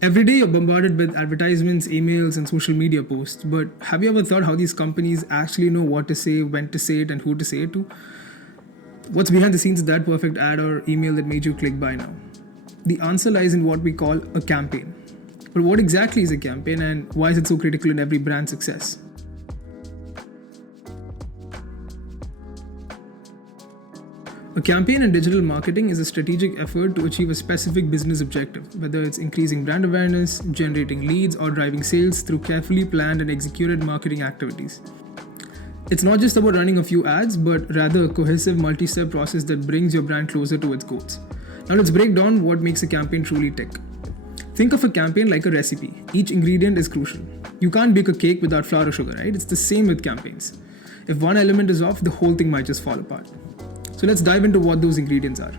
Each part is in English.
Every day you're bombarded with advertisements, emails, and social media posts, but have you ever thought how these companies actually know what to say, when to say it, and who to say it to? What's behind the scenes of that perfect ad or email that made you click buy now? The answer lies in what we call a campaign. But what exactly is a campaign and why is it so critical in every brand success? A campaign in digital marketing is a strategic effort to achieve a specific business objective, whether it's increasing brand awareness, generating leads, or driving sales through carefully planned and executed marketing activities. It's not just about running a few ads, but rather a cohesive multi-step process that brings your brand closer to its goals. Now let's break down what makes a campaign truly tick. Think of a campaign like a recipe. Each ingredient is crucial. You can't bake a cake without flour or sugar, right? It's the same with campaigns. If one element is off, the whole thing might just fall apart. So let's dive into what those ingredients are.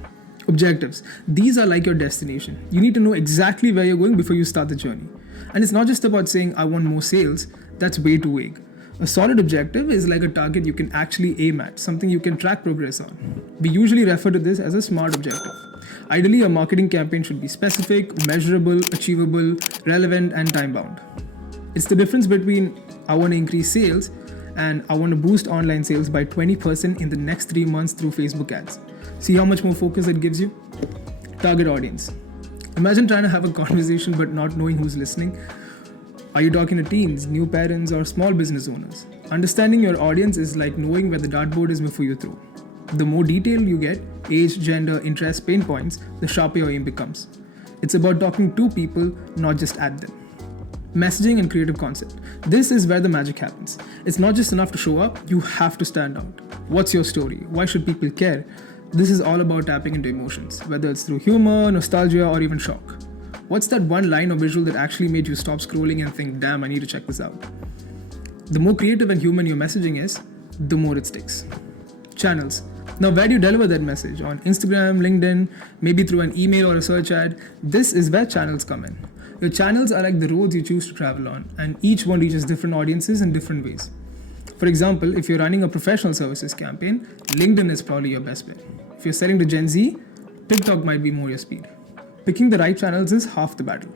Objectives. These are like your destination. You need to know exactly where you're going before you start the journey. And it's not just about saying, I want more sales. That's way too vague. A solid objective is like a target you can actually aim at, something you can track progress on. We usually refer to this as a SMART objective. Ideally, a marketing campaign should be specific, measurable, achievable, relevant, and time-bound. It's the difference between I want to increase sales and I want to boost online sales by 20% in the next 3 months through Facebook ads. See how much more focus it gives you? Target audience. Imagine trying to have a conversation but not knowing who's listening. Are you talking to teens, new parents, or small business owners? Understanding your audience is like knowing where the dartboard is before you throw. The more detail you get, age, gender, interest, pain points, the sharper your aim becomes. It's about talking to people, not just at them. Messaging and creative concept. This is where the magic happens. It's not just enough to show up, you have to stand out. What's your story? Why should people care? This is all about tapping into emotions, whether it's through humor, nostalgia, or even shock. What's that one line or visual that actually made you stop scrolling and think, damn, I need to check this out? The more creative and human your messaging is, the more it sticks. Channels. Now, where do you deliver that message? On Instagram, LinkedIn, maybe through an email or a search ad? This is where channels come in. Your channels are like the roads you choose to travel on, and each one reaches different audiences in different ways. For example, if you're running a professional services campaign, LinkedIn is probably your best bet. If you're selling to Gen Z, TikTok might be more your speed. Picking the right channels is half the battle.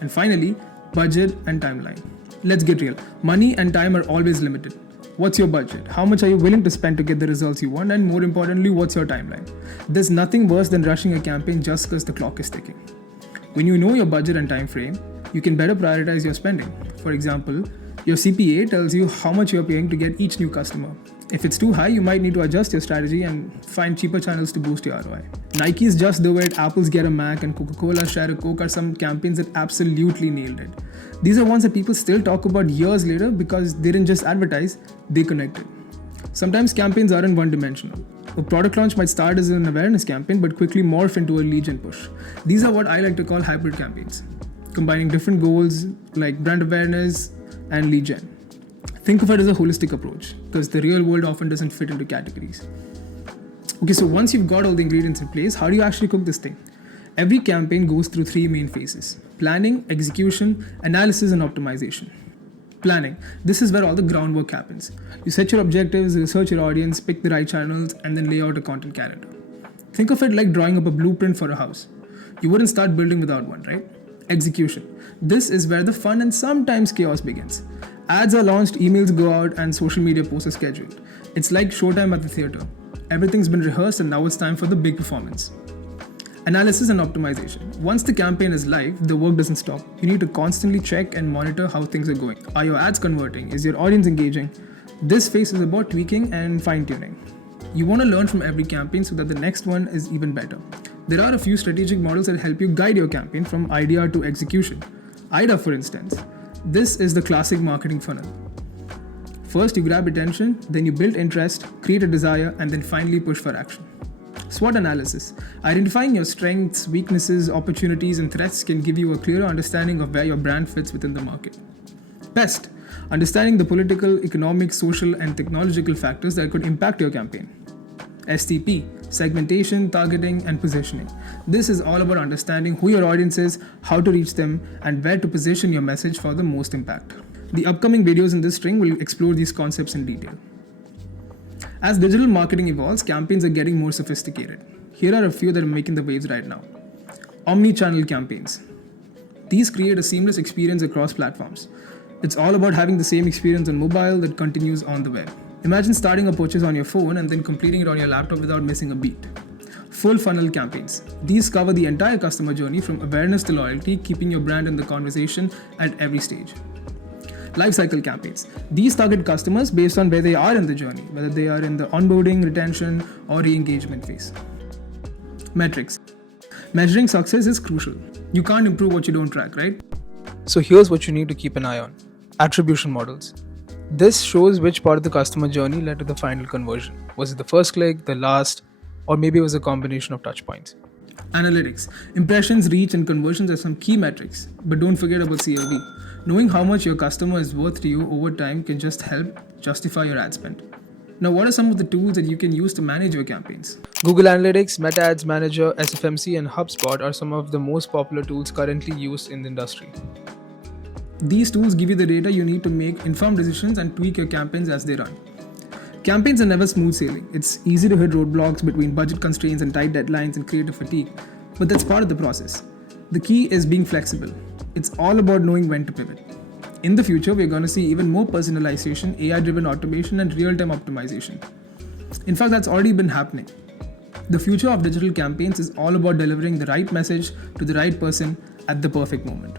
And finally, budget and timeline. Let's get real. Money and time are always limited. What's your budget? How much are you willing to spend to get the results you want? And more importantly, what's your timeline? There's nothing worse than rushing a campaign just because the clock is ticking. When you know your budget and time frame, you can better prioritize your spending. For example, your CPA tells you how much you're paying to get each new customer. If it's too high, you might need to adjust your strategy and find cheaper channels to boost your ROI. Nike's Just Do It, Apple's Get a Mac, and Coca-Cola Share a Coke are some campaigns that absolutely nailed it. These are ones that people still talk about years later because they didn't just advertise, they connected. Sometimes campaigns aren't one-dimensional. A product launch might start as an awareness campaign but quickly morph into a lead gen push. These are what I like to call hybrid campaigns, combining different goals like brand awareness and lead gen. Think of it as a holistic approach because the real world often doesn't fit into categories. Okay, so once you've got all the ingredients in place, how do you actually cook this thing? Every campaign goes through 3 main phases: planning, execution, analysis, and optimization. Planning. This is where all the groundwork happens. You set your objectives, research your audience, pick the right channels, and then lay out a content calendar. Think of it like drawing up a blueprint for a house. You wouldn't start building without one, right? Execution. This is where the fun and sometimes chaos begins. Ads are launched, emails go out, and social media posts are scheduled. It's like showtime at the theater. Everything's been rehearsed and now it's time for the big performance. Analysis and optimization. Once the campaign is live, the work doesn't stop. You need to constantly check and monitor how things are going. Are your ads converting? Is your audience engaging? This phase is about tweaking and fine-tuning. You want to learn from every campaign so that the next one is even better. There are a few strategic models that help you guide your campaign from idea to execution. AIDA, for instance. This is the classic marketing funnel. First, you grab attention, then you build interest, create a desire, and then finally push for action. SWOT analysis. Identifying your strengths, weaknesses, opportunities, and threats can give you a clearer understanding of where your brand fits within the market. PEST. Understanding the political, economic, social, and technological factors that could impact your campaign. STP. Segmentation, targeting, and positioning. This is all about understanding who your audience is, how to reach them, and where to position your message for the most impact. The upcoming videos in this string will explore these concepts in detail. As digital marketing evolves, campaigns are getting more sophisticated. Here are a few that are making the waves right now. Omni-channel campaigns. These create a seamless experience across platforms. It's all about having the same experience on mobile that continues on the web. Imagine starting a purchase on your phone and then completing it on your laptop without missing a beat. Full funnel campaigns. These cover the entire customer journey from awareness to loyalty, keeping your brand in the conversation at every stage. Lifecycle campaigns. These target customers based on where they are in the journey, whether they are in the onboarding, retention, or re-engagement phase. Metrics. Measuring success is crucial. You can't improve what you don't track, right? So here's what you need to keep an eye on. Attribution models. This shows which part of the customer journey led to the final conversion. Was it the first click, the last, or maybe it was a combination of touch points? Analytics. Impressions, reach, and conversions are some key metrics, but don't forget about CLV. Knowing how much your customer is worth to you over time can just help justify your ad spend. Now, what are some of the tools that you can use to manage your campaigns? Google Analytics, Meta Ads Manager, SFMC, and HubSpot are some of the most popular tools currently used in the industry. These tools give you the data you need to make informed decisions and tweak your campaigns as they run. Campaigns are never smooth sailing. It's easy to hit roadblocks between budget constraints and tight deadlines and creative fatigue, but that's part of the process. The key is being flexible. It's all about knowing when to pivot. In the future, we're going to see even more personalization, AI-driven automation, and real-time optimization. In fact, that's already been happening. The future of digital campaigns is all about delivering the right message to the right person at the perfect moment.